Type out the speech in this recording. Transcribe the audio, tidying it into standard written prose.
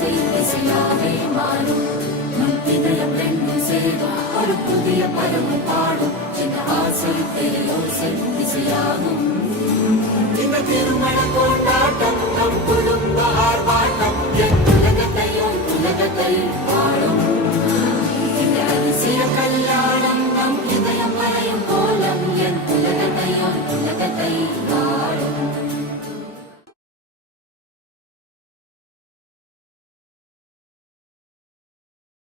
ஓசை இசையாவே மாறும். நம் இதயம் ரெண்டும் சேரும் ஒரு புதிய பருவம் பாடும். இந்த ஆசை பேரோசை இசையாகும். இந்த திருமண கொண்டாட்டம் நம் குடும்ப ஆர்வம்